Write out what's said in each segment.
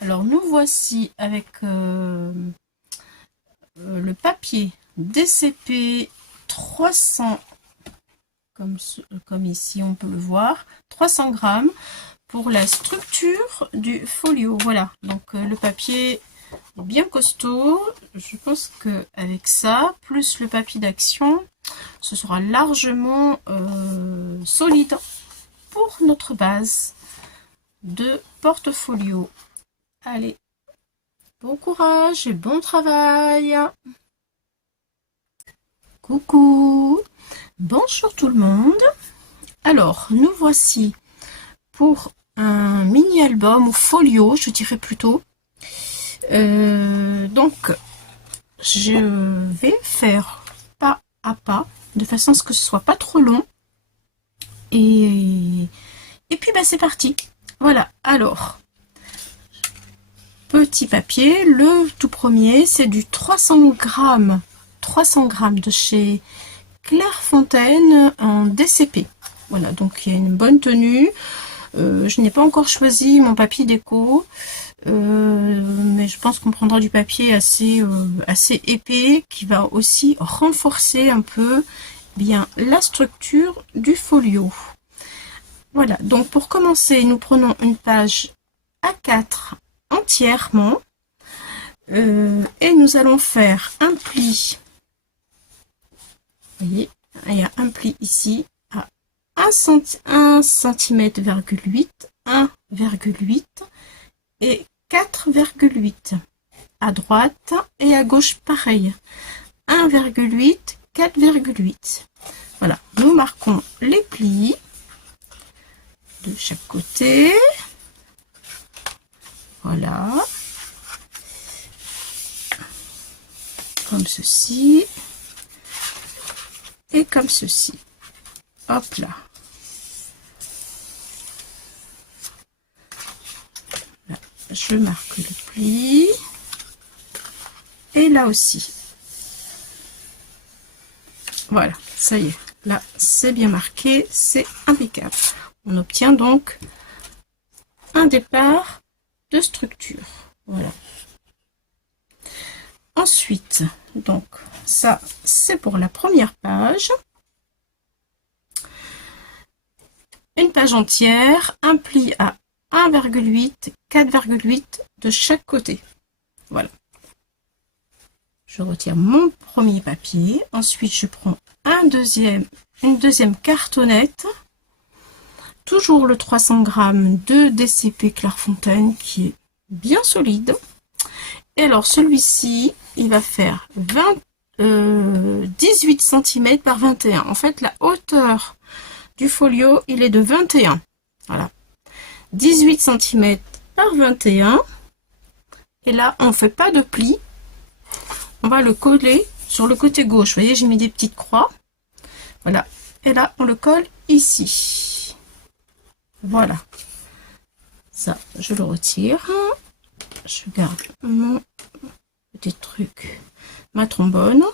Alors nous voici avec le papier DCP 300, comme ici on peut le voir, 300 grammes pour la structure du folio. Voilà, donc le papier est bien costaud. Je pense qu'avec ça, plus le papier d'action, ce sera largement solide pour notre base de portfolio. Allez, bon courage et bon travail. Coucou, bonjour tout le monde. Alors, nous voici pour un mini-album ou folio, je dirais plutôt. Donc, je vais faire pas à pas, de façon à ce que ce soit pas trop long. Et puis, bah, c'est parti. Voilà, alors, petit papier, le tout premier, c'est du 300 grammes de chez Clairefontaine en DCP. Voilà, donc il y a une bonne tenue. Je n'ai pas encore choisi mon papier déco, mais je pense qu'on prendra du papier assez épais qui va aussi renforcer un peu bien la structure du folio. Voilà, donc pour commencer, nous prenons une page A4 entièrement et nous allons faire un pli. Vous voyez, il y a un pli ici à 1 cm, 1,8 et 4,8 à droite et à gauche pareil, 1,8, 4,8. Voilà, nous marquons les plis de chaque côté. Voilà, comme ceci et comme ceci. Hop là. Là, je marque le pli et là aussi. Voilà, ça y est. Là, c'est bien marqué, c'est impeccable. On obtient donc un départ de structure. Voilà. Ensuite, donc ça c'est pour la première page. Une page entière, un pli à 1,8, 4,8 de chaque côté. Voilà. Je retire mon premier papier. Ensuite, je prends une deuxième cartonnette. Toujours le 300 grammes de DCP Clairefontaine qui est bien solide. Et alors celui-ci, il va faire 18 cm par 21. En fait, la hauteur du folio, il est de 21. Voilà. 18 cm par 21. Et là, on ne fait pas de pli. On va le coller sur le côté gauche. Vous voyez, j'ai mis des petites croix. Voilà. Et là, on le colle ici. Voilà. Ça, je le retire. Je garde mon petit truc, ma trombone.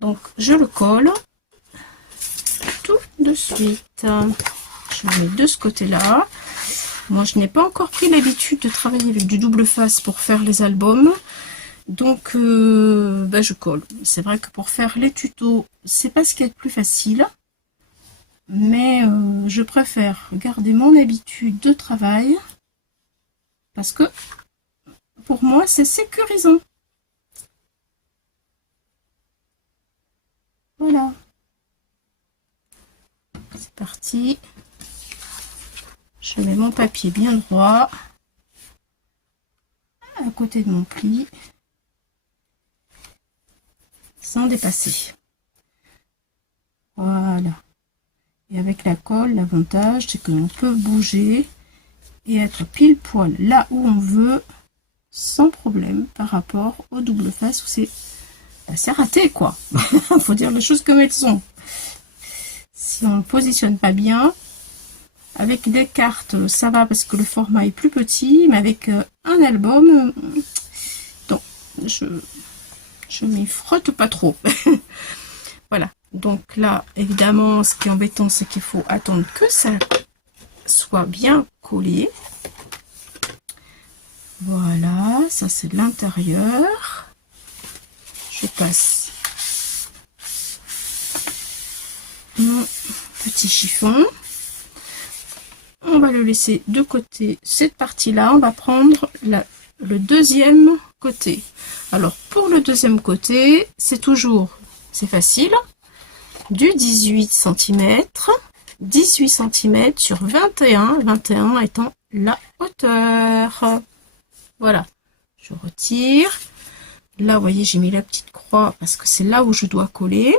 Donc, je le colle tout de suite. Je le mets de ce côté-là. Moi, je n'ai pas encore pris l'habitude de travailler avec du double face pour faire les albums. Donc, ben, je colle. C'est vrai que pour faire les tutos, c'est pas ce qui est le plus facile. Mais je préfère garder mon habitude de travail parce que pour moi, c'est sécurisant. Voilà. C'est parti. Je mets mon papier bien droit à côté de mon pli sans dépasser. Voilà. Et avec la colle, l'avantage, c'est que l'on peut bouger et être pile poil là où on veut sans problème par rapport au double face où c'est raté quoi. Faut dire les choses comme elles sont. Si on ne positionne pas bien, avec des cartes ça va parce que le format est plus petit, mais avec un album, non, je m'y frotte pas trop. Voilà, donc là évidemment ce qui est embêtant c'est qu'il faut attendre que ça soit bien collé. Voilà, ça c'est de l'intérieur. Je passe mon petit chiffon. On va le laisser de côté. Cette partie-là, on va prendre le deuxième côté. Alors, pour le deuxième côté, c'est facile. Du 18 cm. 18 cm sur 21. 21 étant la hauteur. Voilà. Je retire. Là, vous voyez, j'ai mis la petite croix parce que c'est là où je dois coller.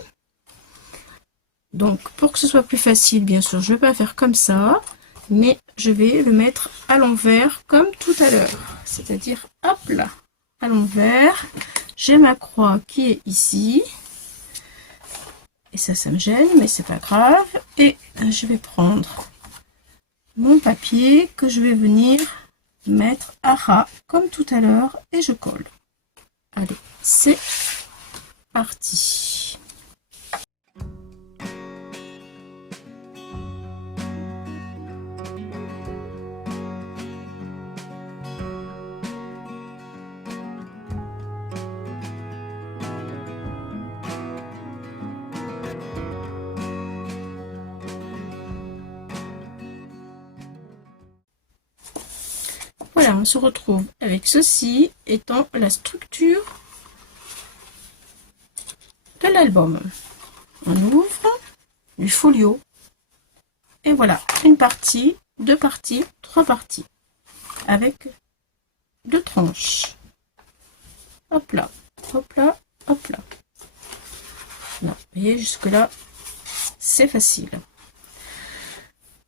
Donc, pour que ce soit plus facile, bien sûr, je ne vais pas faire comme ça, mais je vais le mettre à l'envers comme tout à l'heure. C'est-à-dire, hop là, à l'envers. J'ai ma croix qui est ici. Et ça me gêne, mais c'est pas grave. Et je vais prendre mon papier que je vais venir mettre à ras comme tout à l'heure et je colle. Allez, c'est parti. Voilà, on se retrouve avec ceci étant la structure de l'album. On ouvre du folio et voilà, une partie, deux parties, trois parties avec deux tranches. Hop là, hop là, hop là. Là, vous voyez, jusque là, c'est facile.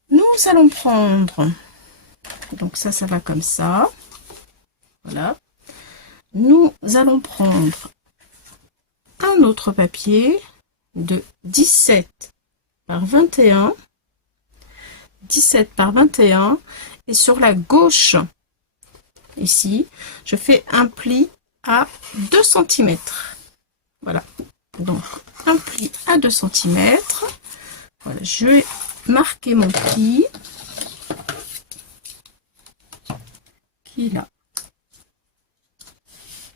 Nous allons prendre, donc ça va comme ça. Voilà. Nous allons prendre un autre papier de 17 par 21. 17 par 21. Et sur la gauche, ici, je fais un pli à 2 cm. Voilà. Donc, un pli à 2 cm. Voilà, je vais marquer mon pli qui est là.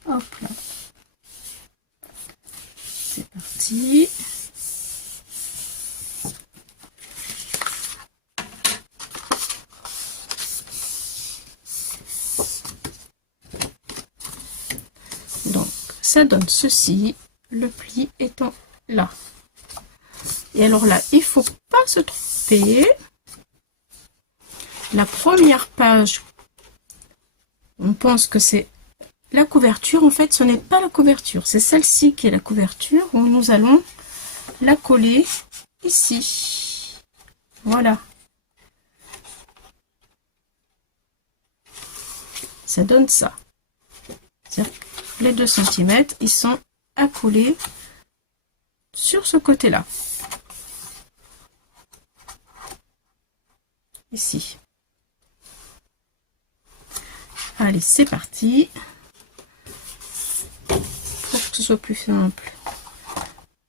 Hop là. C'est parti. Donc, ça donne ceci, le pli étant là. Et alors là, il faut pas se tromper. La première page, on pense que c'est la couverture. En fait, ce n'est pas la couverture. C'est celle-ci qui est la couverture où nous allons la coller ici. Voilà. Ça donne ça. C'est-à-dire que les 2 cm, ils sont à coller sur ce côté-là. Ici. Allez, c'est parti. Pour que ce soit plus simple,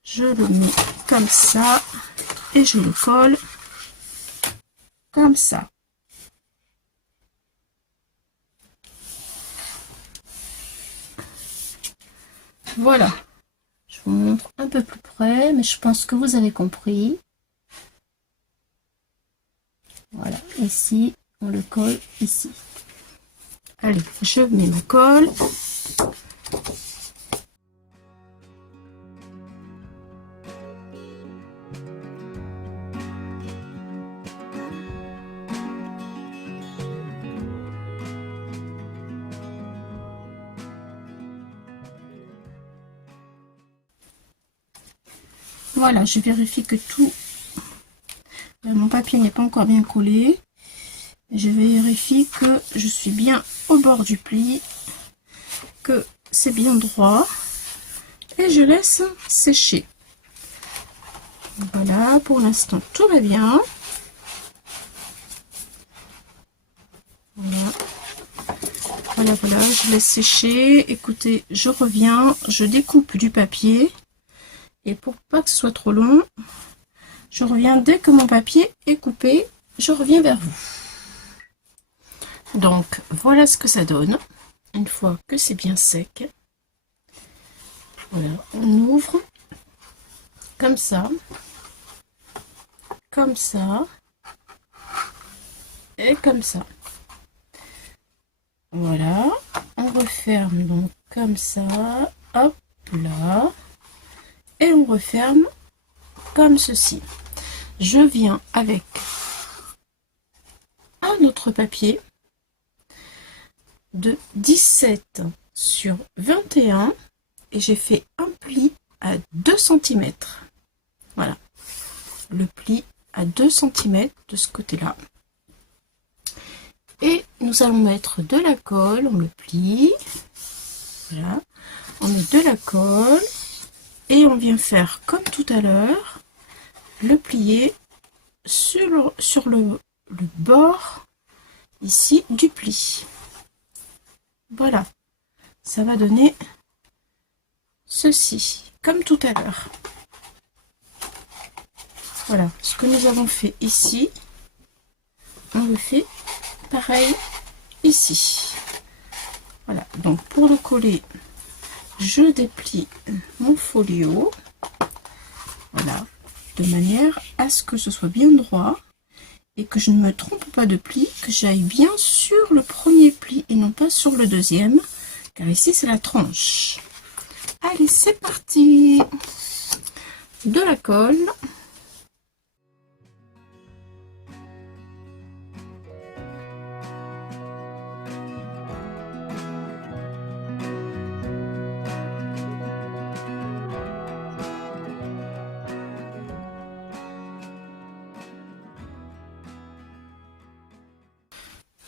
je le mets comme ça et je le colle comme ça. Voilà. Je vous montre un peu plus près, mais je pense que vous avez compris. Voilà, ici, on le colle ici. Allez, je mets ma colle. Voilà, je vérifie que tout... Mon papier n'est pas encore bien collé. Je vérifie que je suis bien au bord du pli, que c'est bien droit. Et je laisse sécher. Voilà, pour l'instant, tout va bien. Voilà. Voilà, voilà, je laisse sécher. Écoutez, je reviens, je découpe du papier. Et pour pas que ce soit trop long, je reviens dès que mon papier est coupé. Je reviens vers vous. Donc, voilà ce que ça donne. Une fois que c'est bien sec, voilà, on ouvre comme ça et comme ça. Voilà, on referme donc comme ça, hop là, et on referme comme ceci. Je viens avec un autre papier de 17 sur 21 et j'ai fait un pli à 2 cm. Voilà, le pli à 2 cm de ce côté-là. Et nous allons mettre de la colle, on le plie, voilà, on met de la colle et on vient faire comme tout à l'heure, le plier sur le bord ici du pli. Voilà, ça va donner ceci, comme tout à l'heure. Voilà, ce que nous avons fait ici, on le fait pareil ici. Voilà, donc pour le coller, je déplie mon folio, voilà, de manière à ce que ce soit bien droit et que je ne me trompe pas de pli, que j'aille bien sur le premier pli et non pas sur le deuxième, car ici c'est la tranche. Allez, c'est parti. De la colle.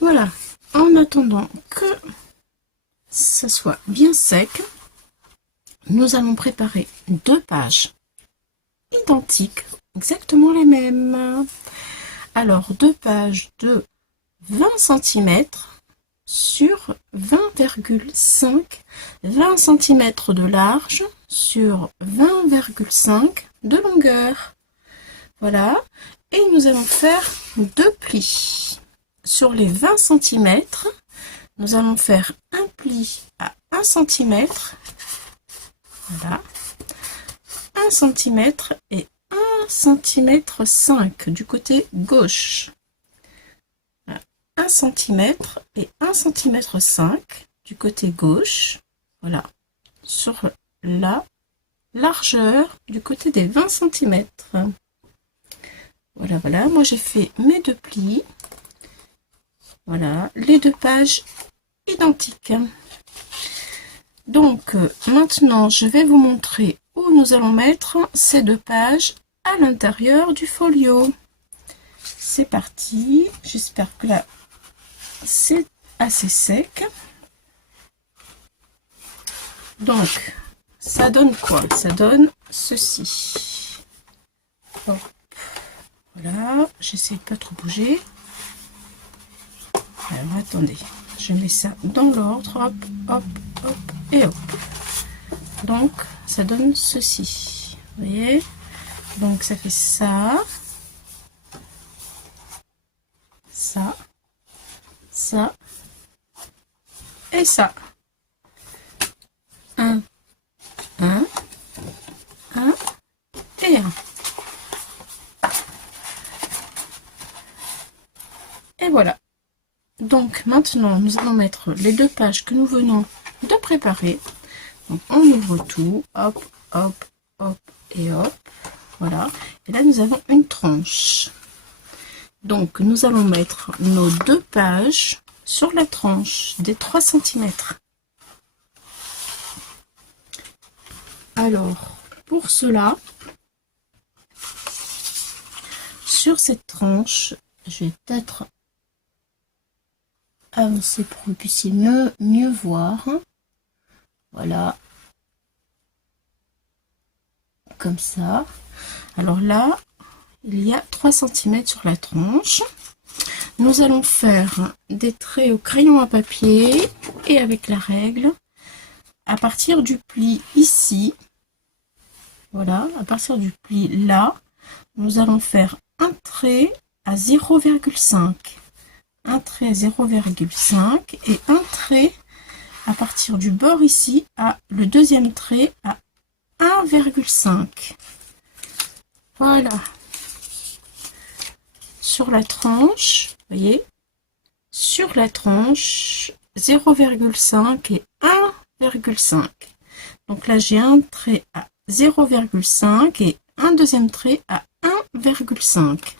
Voilà, en attendant que ça soit bien sec, nous allons préparer 2 pages identiques, exactement les mêmes. Alors, 2 pages de 20 cm sur 20,5, 20 cm de large sur 20,5 de longueur. Voilà, et nous allons faire 2 plis. Sur les 20 cm, nous allons faire un pli à 1 cm, voilà, 1 cm et 1 cm 5 du côté gauche. Voilà, 1 cm et 1 cm 5 du côté gauche, voilà, sur la largeur du côté des 20 cm. Voilà, voilà, moi j'ai fait mes 2 plis. Voilà, les 2 pages identiques. Donc, maintenant, je vais vous montrer où nous allons mettre ces 2 pages à l'intérieur du folio. C'est parti. J'espère que là, c'est assez sec. Donc, ça donne quoi? Ça donne ceci. Hop. Voilà, j'essaie de pas trop bouger. Alors attendez, je mets ça dans l'ordre, hop, hop, hop et hop. Donc ça donne ceci, vous voyez. Donc ça fait ça, ça, ça et ça. 1, 1, 1 et 1. Et voilà. Donc maintenant nous allons mettre les 2 pages que nous venons de préparer. Donc on ouvre tout, hop, hop, hop et hop, voilà. Et là nous avons une tranche. Donc nous allons mettre nos 2 pages sur la tranche des 3 cm. Alors pour cela, sur cette tranche, je vais peut-être avancer pour que vous puissiez mieux voir. Voilà, comme ça. Alors là, il y a 3 cm sur la tranche. Nous allons faire des traits au crayon à papier et avec la règle à partir du pli ici. Voilà, à partir du pli là, nous allons faire un trait à 0,5. Un trait à 0,5 et un trait à partir du bord ici à le deuxième trait à 1,5. Voilà. Sur la tranche, vous voyez, sur la tranche 0,5 et 1,5. Donc là, j'ai un trait à 0,5 et un deuxième trait à 1,5.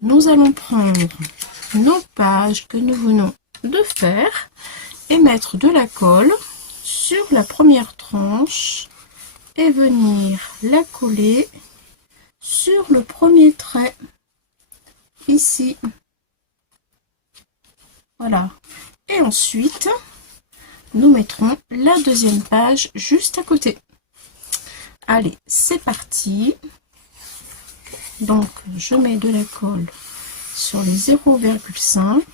Nous allons prendre nos pages que nous venons de faire et mettre de la colle sur la première tranche et venir la coller sur le premier trait ici. Voilà. Et ensuite, nous mettrons la deuxième page juste à côté. Allez, c'est parti. Donc, je mets de la colle sur les 0,5.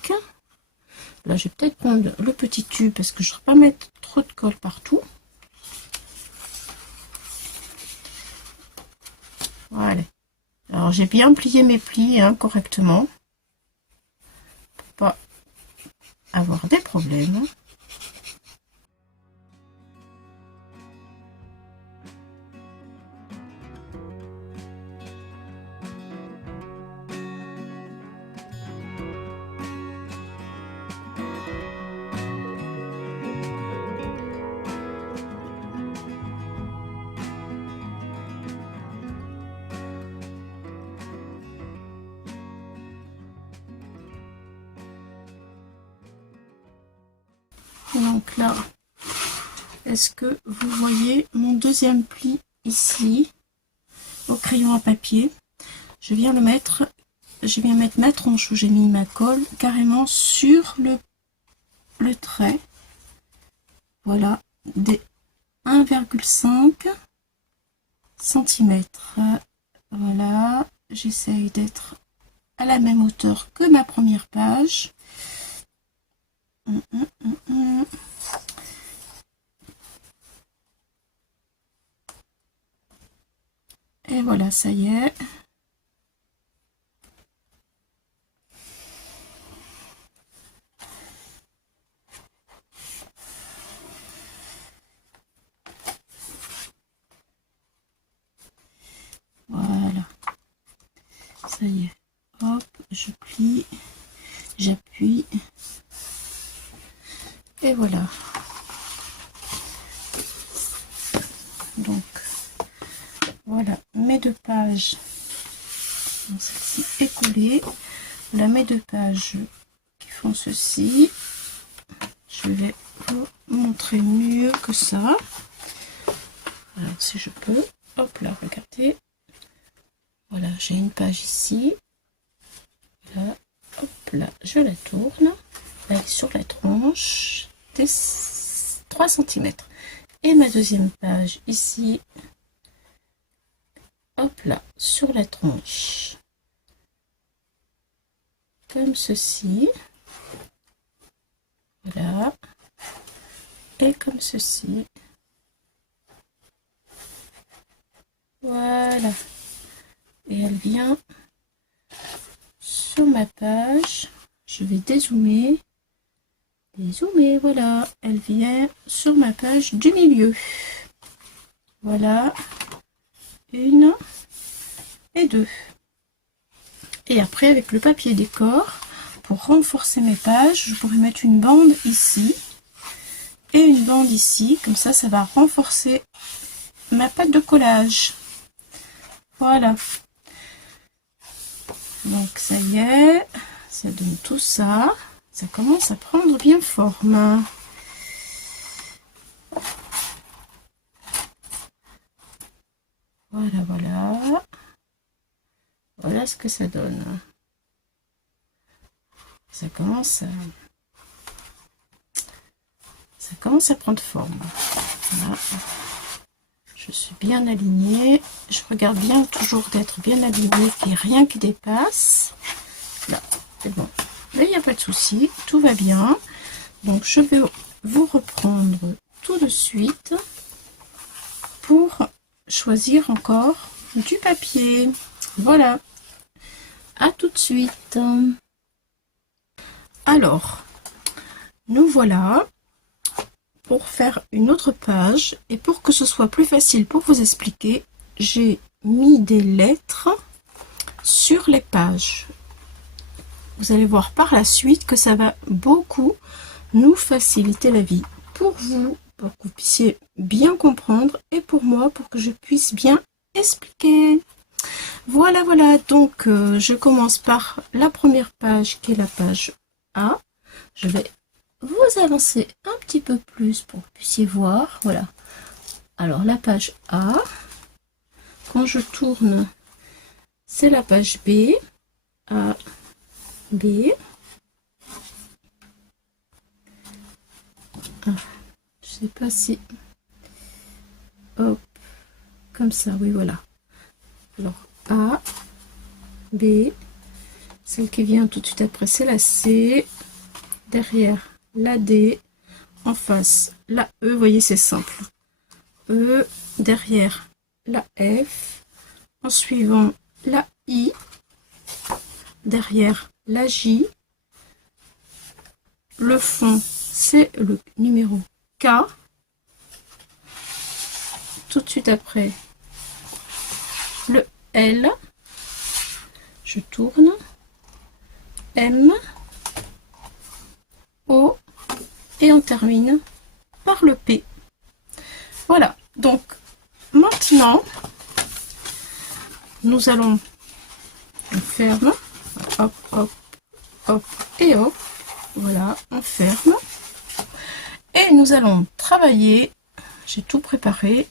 Là, je vais peut-être prendre le petit tube parce que je ne vais pas mettre trop de colle partout. Voilà. Alors, j'ai bien plié mes plis correctement pour pas avoir des problèmes. Donc là, est-ce que vous voyez mon deuxième pli ici au crayon à papier? Je viens mettre ma tranche où j'ai mis ma colle carrément sur le trait. Voilà, des 1,5 cm. Voilà, j'essaye d'être à la même hauteur que ma première page. Et voilà, ça y est. Voilà, ça y est. Hop, je plie, j'appuie. Et voilà. Donc, voilà mes deux pages. Celle-ci est collée. Voilà mes deux pages qui font ceci. Je vais vous montrer mieux que ça. Alors, si je peux. Hop là, regardez. Voilà, j'ai une page ici. Là, hop là, je la tourne. Elle est sur la tranche des 3 cm. Et ma deuxième page ici. Hop là, sur la tranche. Comme ceci. Voilà. Et comme ceci. Voilà. Et elle vient sur ma page. Je vais dézoomer. Dézoomer, voilà. Elle vient sur ma page du milieu. Voilà. Une et deux. Et après, avec le papier décor, pour renforcer mes pages, je pourrais mettre une bande ici et une bande ici. Comme ça, ça va renforcer ma pâte de collage. Voilà. Donc, ça y est. Ça donne tout ça. Ça commence à prendre bien forme. Voilà, voilà. Voilà ce que ça donne. Ça commence à prendre forme. Voilà. Je suis bien alignée. Je regarde bien toujours d'être bien alignée, qu'il n'y ait rien qui dépasse. Là, c'est bon. Là, il n'y a pas de souci. Tout va bien. Donc, je vais vous reprendre tout de suite pour choisir encore du papier. Voilà. À tout de suite. Alors, nous voilà. pour faire une autre page et pour que ce soit plus facile pour vous expliquer, j'ai mis des lettres sur les pages. Vous allez voir par la suite que ça va beaucoup nous faciliter la vie pour vous, pour que vous puissiez bien comprendre et pour moi, pour que je puisse bien expliquer. Voilà, voilà, donc je commence par la première page qui est la page A. Je vais vous avancer un petit peu plus pour que vous puissiez voir. Voilà. Alors la page A, quand je tourne, c'est la page B. A, B. Ah, je sais pas si... Hop, comme ça, oui, voilà. Alors A, B, celle qui vient tout de suite après, c'est la C. Derrière, la D. En face, la E, vous voyez, c'est simple. E, derrière, la F. En suivant, la I. Derrière, la J. Le fond, c'est le numéro K. Tout de suite après, le L. Je tourne. M. O. Et on termine par le P. Voilà. Donc, maintenant, nous allons... On ferme. Hop, hop, hop et hop. Voilà, on ferme. Et nous allons travailler, j'ai tout préparé,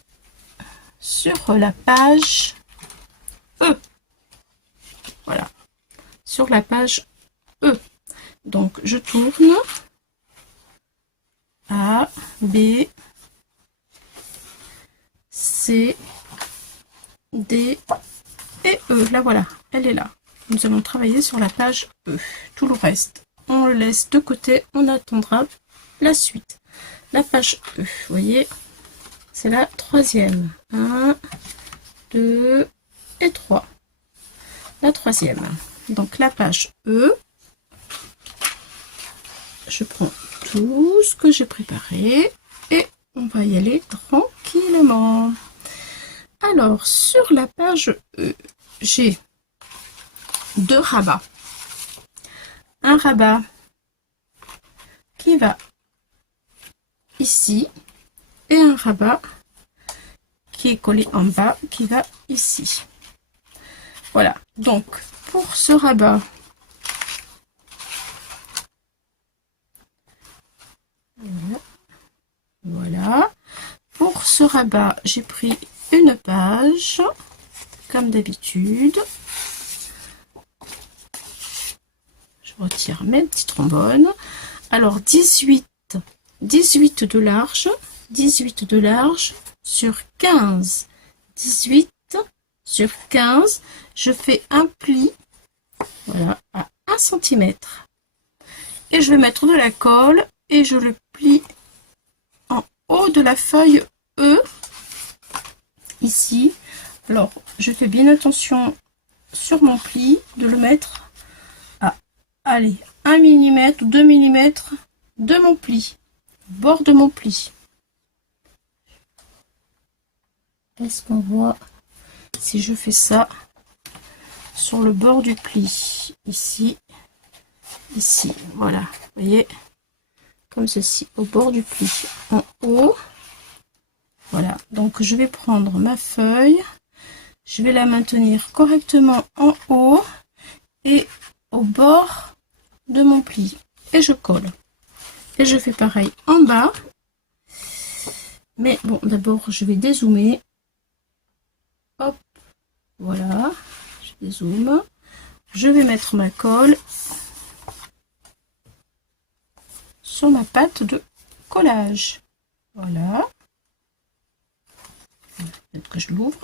sur la page E. Voilà, sur la page E. Donc, je tourne. A, B, C, D et E. Là, voilà, elle est là. Nous allons travailler sur la page E. Tout le reste, on le laisse de côté, on attendra la suite. La page E, vous voyez, c'est la troisième. 1, 2 et 3. La troisième. Donc la page E, je prends tout ce que j'ai préparé et on va y aller tranquillement. Alors, sur la page E, j'ai 2 rabats. Un rabat qui va ici et un rabat qui est collé en bas qui va ici. Voilà, donc pour ce rabat, voilà, pour ce rabat, j'ai pris une page comme d'habitude. Je retire mes petits trombones. Alors 18 de large, 18 de large sur 15, 18 sur 15, je fais un pli, voilà, à 1 cm. Et je vais mettre de la colle et je le plie en haut de la feuille E, ici. Alors, je fais bien attention sur mon pli de le mettre à, allez, 1 mm ou 2 mm de mon pli, bord de mon pli. Est-ce qu'on voit si je fais ça sur le bord du pli, ici, ici, voilà, vous voyez, comme ceci, au bord du pli, en haut. Voilà, donc je vais prendre ma feuille, je vais la maintenir correctement en haut et au bord de mon pli, et je colle. Et je fais pareil en bas, mais bon, d'abord je vais dézoomer. Hop, voilà, je dézoome. Je vais mettre ma colle sur ma pâte de collage. Voilà. Peut-être que je l'ouvre.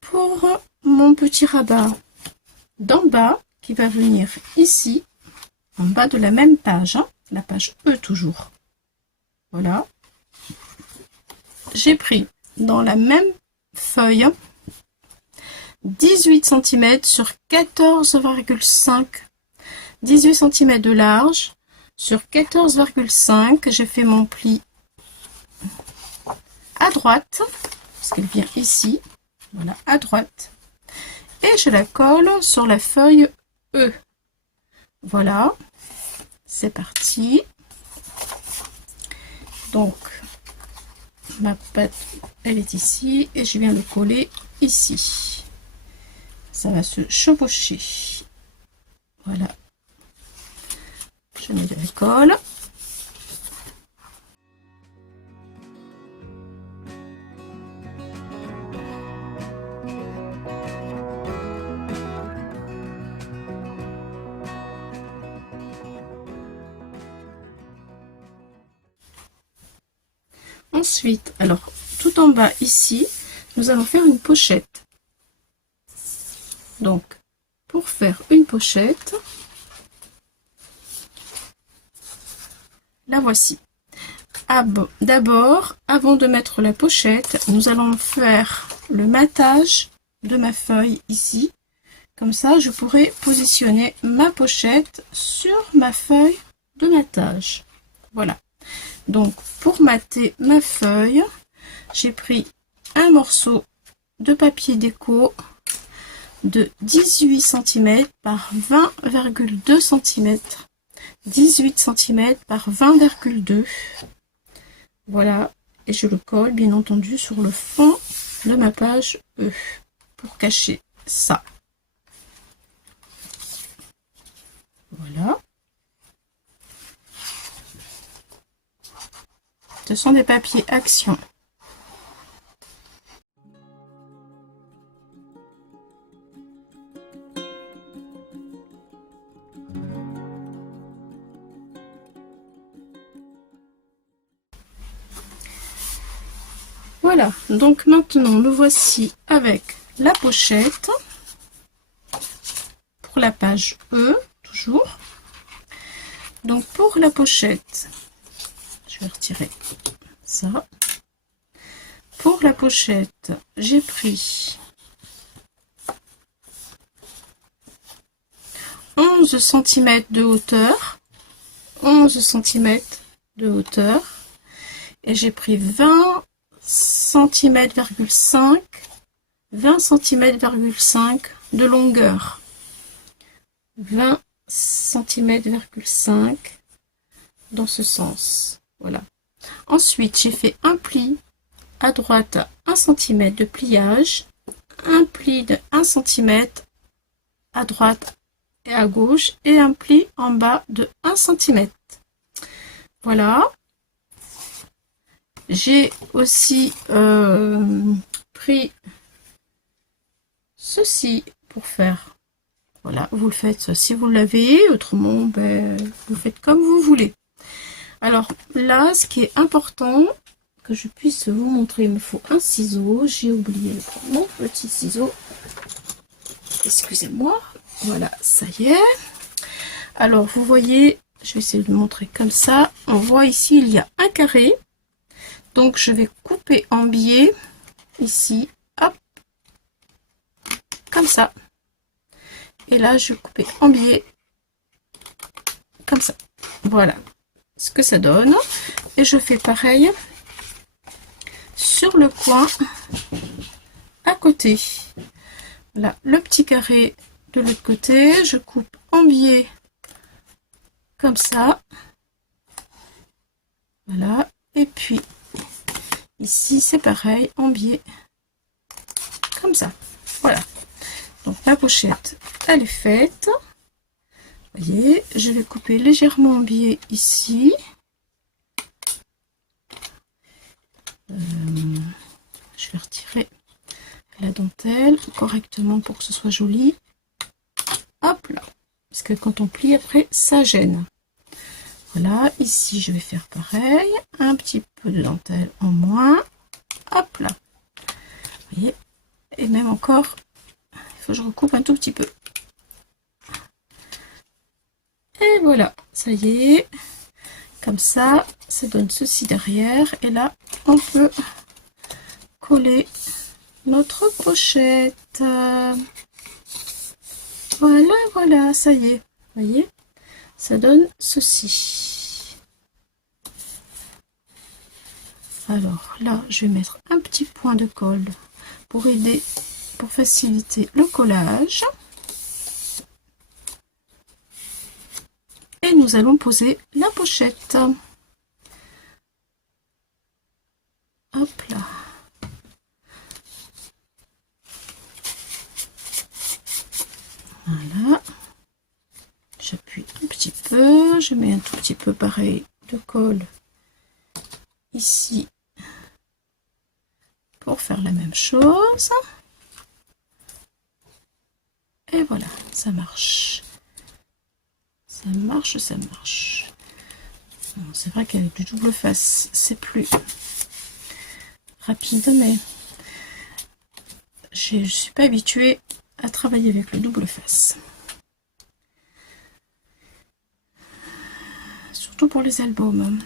Pour mon petit rabat d'en bas qui va venir ici, en bas de la même page, hein, la page E toujours. Voilà. J'ai pris dans la même feuille 18 cm sur 14,5, 18 cm de large sur 14,5. J'ai fait mon pli à droite, parce qu'elle vient ici, voilà, à droite, et je la colle sur la feuille E. Voilà, c'est parti. Donc, ma pâte, elle est ici, et je viens le coller ici. Ça va se chevaucher. Voilà. Je mets de la colle. Ensuite, alors, tout en bas ici, nous allons faire une pochette. Donc, pour faire une pochette, la voici. D'abord, avant de mettre la pochette, nous allons faire le matage de ma feuille ici. Comme ça, je pourrai positionner ma pochette sur ma feuille de matage. Voilà. Donc, pour mater ma feuille, j'ai pris un morceau de papier déco de 18 cm par 20,2 cm. 18 cm par 20,2. Voilà. Et je le colle, bien entendu, sur le fond de ma page E pour cacher ça. Voilà. Ce sont des papiers Action. Voilà, donc maintenant me voici avec la pochette pour la page E, toujours. Donc pour la pochette, je vais retirer ça. Pour la pochette, j'ai pris 11 cm de hauteur, 11 cm de hauteur, et j'ai pris 20 cm,5, 20 cm,5 de longueur, 20 cm,5 dans ce sens. Voilà. Ensuite, j'ai fait un pli à droite à 1 cm de pliage, un pli de 1 cm à droite et à gauche, et un pli en bas de 1 cm. Voilà. J'ai aussi pris ceci pour faire. Voilà, vous le faites si vous l'avez, autrement, ben, vous faites comme vous voulez. Alors là, ce qui est important, que je puisse vous montrer, il me faut un ciseau. J'ai oublié de prendre mon petit ciseau. Excusez-moi. Voilà, ça y est. Alors, vous voyez, je vais essayer de vous montrer comme ça. On voit ici, il y a un carré. Donc, je vais couper en biais ici. Hop. Comme ça. Et là, je vais couper en biais. Comme ça. Voilà ce que ça donne. Et je fais pareil sur le coin à côté. Là, le petit carré de l'autre côté, je coupe en biais comme ça. Voilà. Et puis ici, c'est pareil, en biais comme ça. Voilà. Donc ma pochette, elle est faite. Vous voyez, je vais couper légèrement en biais ici. Je vais retirer la dentelle correctement pour que ce soit joli. Hop là. Parce que quand on plie après, ça gêne. Voilà, ici je vais faire pareil. Un petit peu de dentelle en moins. Hop là. Vous voyez. Et même encore, il faut que je recoupe un tout petit peu. Et voilà, ça y est. Comme ça donne ceci derrière. Et là, on peut coller notre pochette. Voilà, voilà, ça y est. Vous voyez, ça donne ceci. Alors là, je vais mettre un petit point de colle pour aider, pour faciliter le collage. Et nous allons poser la pochette. Hop là. Voilà. J'appuie un petit peu. Je mets un tout petit peu pareil de colle ici pour faire la même chose. Et voilà, ça marche. Ça marche, ça marche. C'est vrai qu'avec du double face, c'est plus rapide, mais je ne suis pas habituée à travailler avec le double face. Surtout pour les albums.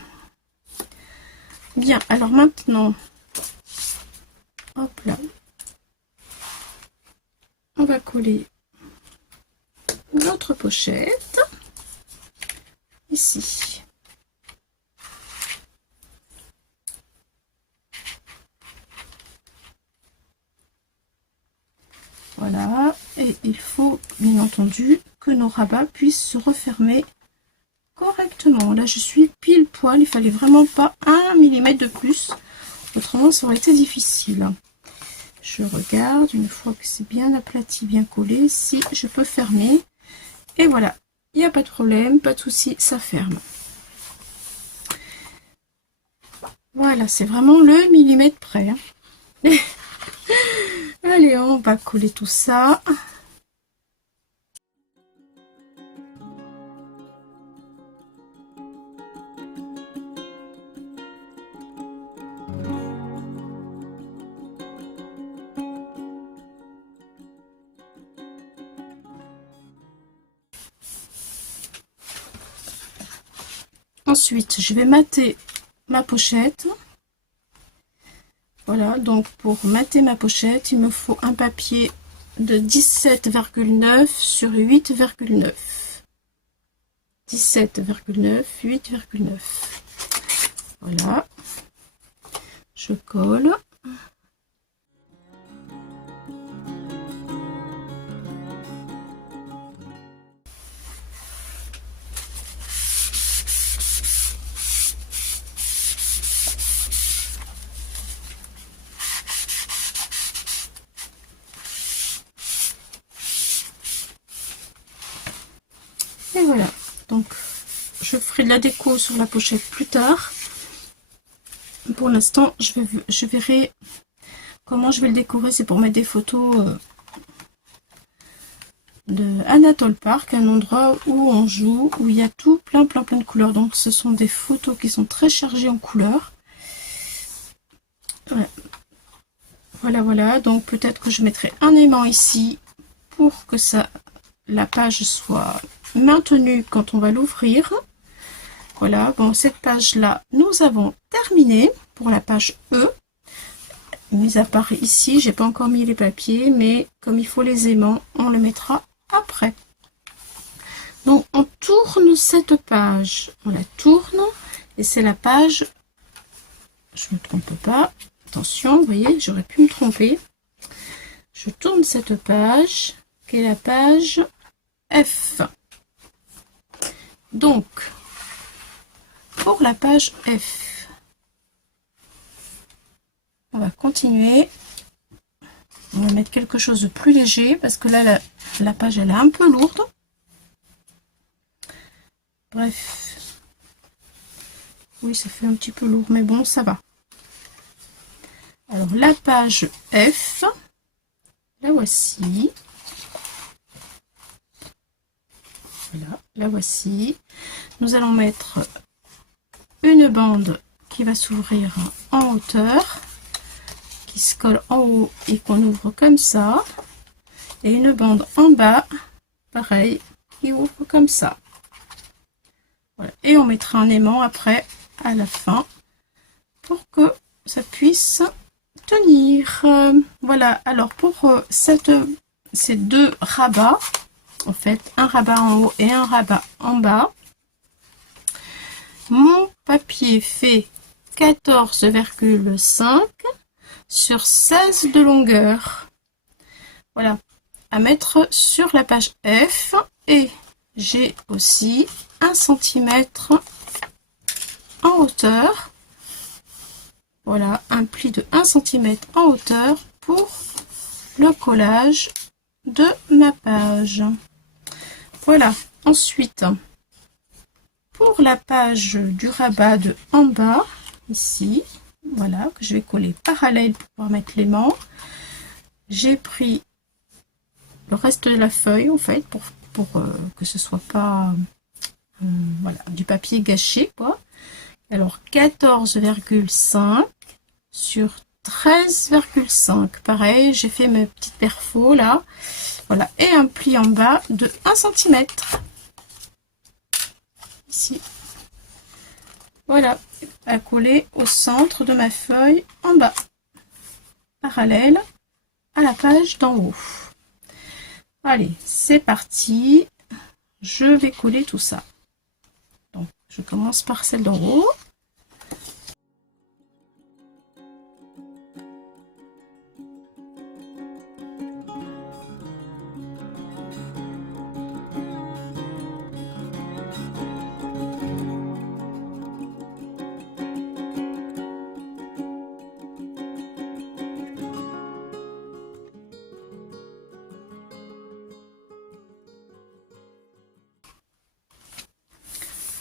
Bien, alors maintenant, hop là, on va coller notre pochette ici. Voilà, et il faut bien entendu que nos rabats puissent se refermer correctement. Là je suis pile poil, il fallait vraiment pas 1 millimètre de plus, autrement ça aurait été difficile. Je regarde une fois que c'est bien aplati, bien collé, si je peux fermer. Et voilà, il n'y a pas de problème, pas de souci, ça ferme. Voilà, c'est vraiment le millimètre près. Hein. Allez, on va coller tout ça. Ensuite, je vais mater ma pochette. Voilà, donc pour mater ma pochette, il me faut un papier de 17,9 sur 8,9. 17,9, 8,9. Voilà. Je colle. Et voilà, donc je ferai de la déco sur la pochette plus tard. Pour l'instant, je verrai comment je vais le décorer. C'est pour mettre des photos de Anatole Park, un endroit où on joue, où il y a tout plein de couleurs. Donc ce sont des photos qui sont très chargées en couleurs. Ouais. Voilà, donc peut-être que je mettrai un aimant ici pour que la page soit maintenue quand on va l'ouvrir. Voilà, bon, cette page là nous avons terminé pour la page E. Mis à part ici, j'ai pas encore mis les papiers, mais comme il faut les aimants, on le mettra après. Donc on tourne cette page, on la tourne et c'est la page, je ne me trompe pas, attention, vous voyez, j'aurais pu me tromper. Je tourne cette page qui est la page F. Donc pour la page F, on va continuer. On va mettre quelque chose de plus léger parce que là la page elle est un peu lourde. Bref, oui, ça fait un petit peu lourd, mais bon, ça va. Alors la page F, la voici. Voilà, la voici. Nous allons mettre une bande qui va s'ouvrir en hauteur, qui se colle en haut et qu'on ouvre comme ça, et une bande en bas, pareil, qui ouvre comme ça. Voilà. et on mettra un aimant après à la fin pour que ça puisse tenir. Voilà, alors pour ces deux rabats, en fait un rabat en haut et un rabat en bas, mon papier fait 14,5 sur 16 de longueur. Voilà, à mettre sur la page F, et j'ai aussi 1 cm en hauteur. Voilà, un pli de 1 cm en hauteur pour le collage de ma page. Voilà, ensuite pour la page du rabat de en bas, ici, voilà, que je vais coller parallèle pour pouvoir mettre l'aimant, j'ai pris le reste de la feuille en fait pour que ce soit pas voilà, du papier gâché quoi. Alors 14,5 sur 13,5, pareil, j'ai fait mes petites perfos là, voilà, et un pli en bas de 1 cm ici, voilà, à coller au centre de ma feuille en bas, parallèle à la page d'en haut. Allez, c'est parti, je vais coller tout ça. Donc je commence par celle d'en haut.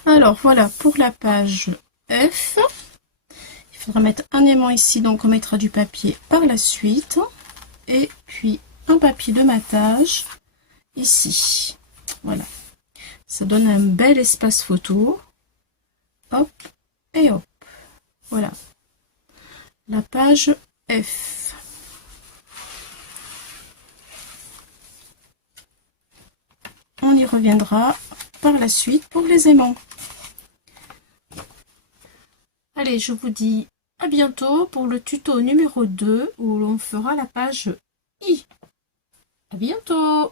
Alors voilà pour la page F. Il faudra mettre un aimant ici, donc on mettra du papier par la suite. Et puis un papier de matage ici. Voilà. Ça donne un bel espace photo. Hop et hop. Voilà. La page F. On y reviendra par la suite pour les aimants. Allez, je vous dis à bientôt pour le tuto numéro 2 où l'on fera la page I. À bientôt!